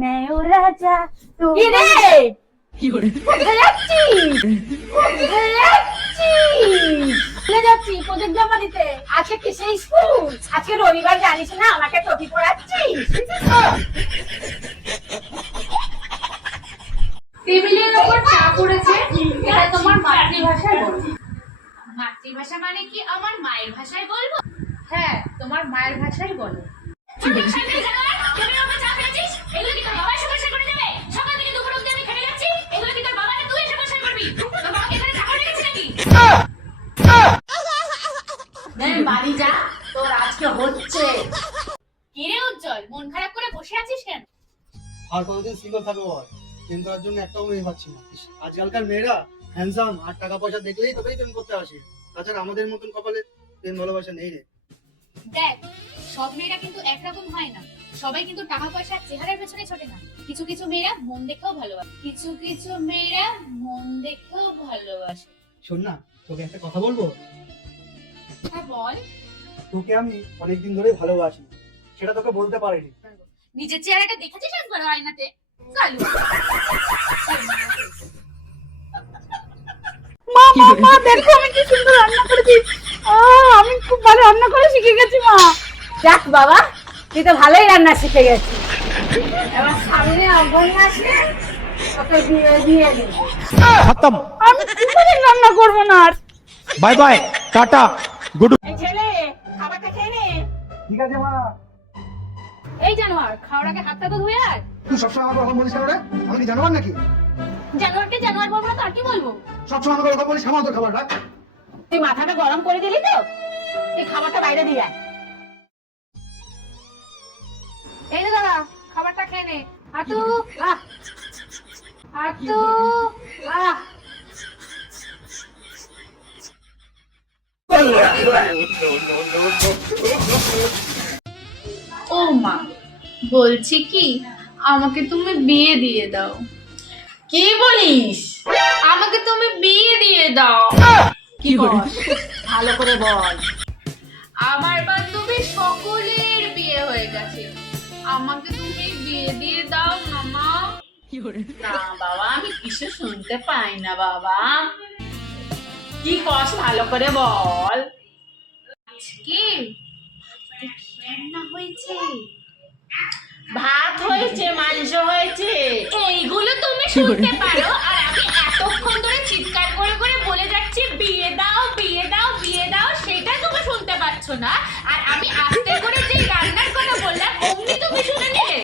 मैं ओ राजा तू কি রে কোথায় যাচ্ছিস? কোথায় যাচ্ছিস? চলে যাচ্ছি প্রজেক্ট জমা দিতে। আজকে কিসের স্কুল? আজকে রবিবার, জানিস না আমাকে টপি পড়াচ্ছিস। টেবিলের উপর চা পড়েছে, এটা তোমার মাতৃভাষায় বলো। মাতৃভাষা মানে কি আমার মায়ের ভাষায় বলবো? হ্যাঁ, তোমার মায়ের ভাষায় বলো। বাড়ি যা, তোর আজকে হচ্ছে। কিরে উজ্জ্বল, মন খারাপ করে বসে আছিস কেন? আর কতদিন সিঙ্গেল থাকবো বল? প্রেম করার জন্য একটাও মেয়ে পাচ্ছি না। আজকালকার মেয়েরা হ্যান্ডসাম আর টাকা পয়সা দেখলেই তবেই প্রেম করতে আসে। তাছাড়া আমাদের মতন কপালে প্রেম ভালোবাসা নেই রে। দেখ, সব মেয়েরা কিন্তু একরকম হয় না। সবাই কিন্তু টাকা পয়সা চেহারার পেছনে ছোটে না। কিছু কিছু মেয়েরা মন দেখেও ভালোবাসে, কিছু কিছু মেয়েরা মন দেখেও ভালোবাসে। শোন না, তোকে একটা কথা বলবো। হ্যাঁ বল। তোকে আমি অনেকদিন ধরে ভালোবাসি, সেটা তোকে বলতে পারিনি। নিজের চেহারাটা দেখেছিস একবার আয়নাতে? কালু। মা মা মা দেখো আমি কি সুন্দর রান্না করেছি। আমি খুব ভালো রান্না করে শিখে গেছি মা। যাক বাবা, তুই তো ভালোই রান্না শিখে গেছিস। এবার সামনে অগ্রণী আসলে তোকে বিয়ে দিয়ে দিবি। खत्म। আমি কোনোদিন রান্না করব না আর। Bye bye tata good. এই ছেলে, খাবারটা খেয়ে নে। ঠিক আছে মা। এই জানোয়ার, খাওয়ার আগে হাতটা তো ধুয়ে আয়। তুই সবসময় আমাকে ওরকম বলিস কেন রে? আমি কি জানোয়ার নাকি? জানোয়ারকে জানোয়ার বলবো না তো আর কি বলবো? সবসময় আমাকে ওরকম বলিস, খাওয়া তোর খাবারটা। তুই মাথাটা গরম করে দিলি তো, তুই খাবারটা বাইরে দিয়ে আয়। এই রে দাদা, খাবারটা খেয়ে নে। আতু আহ, আতু আহ। ও মা, বলছি কি আমাকে তুমি বিয়ে দিয়ে দাও। কি বলিস? আমাকে তুমি বিয়ে দিয়ে দাও। কি বল? ভালো করে বল। আমার বান্ধবী সকলের বিয়ে হয়ে গেছে, আমাকে তুমি বিয়ে দিয়ে দাও না মা। না বাবা, আমি কিছু শুনতে পাই না বাবা। কি কস ভালো করে বল। কি রান্না হয়েছে? ভাত হয়েছে, মাংস হয়েছে। এইগুলো তুমি শুনতে পারো আর আমি এতক্ষণ ধরে চিৎকার করে করে বলে যাচ্ছি বিয়ে দাও বিয়ে দাও বিয়ে দাও, সেটা তুমি শুনতে পাচ্ছ না। আর আমি আস্তে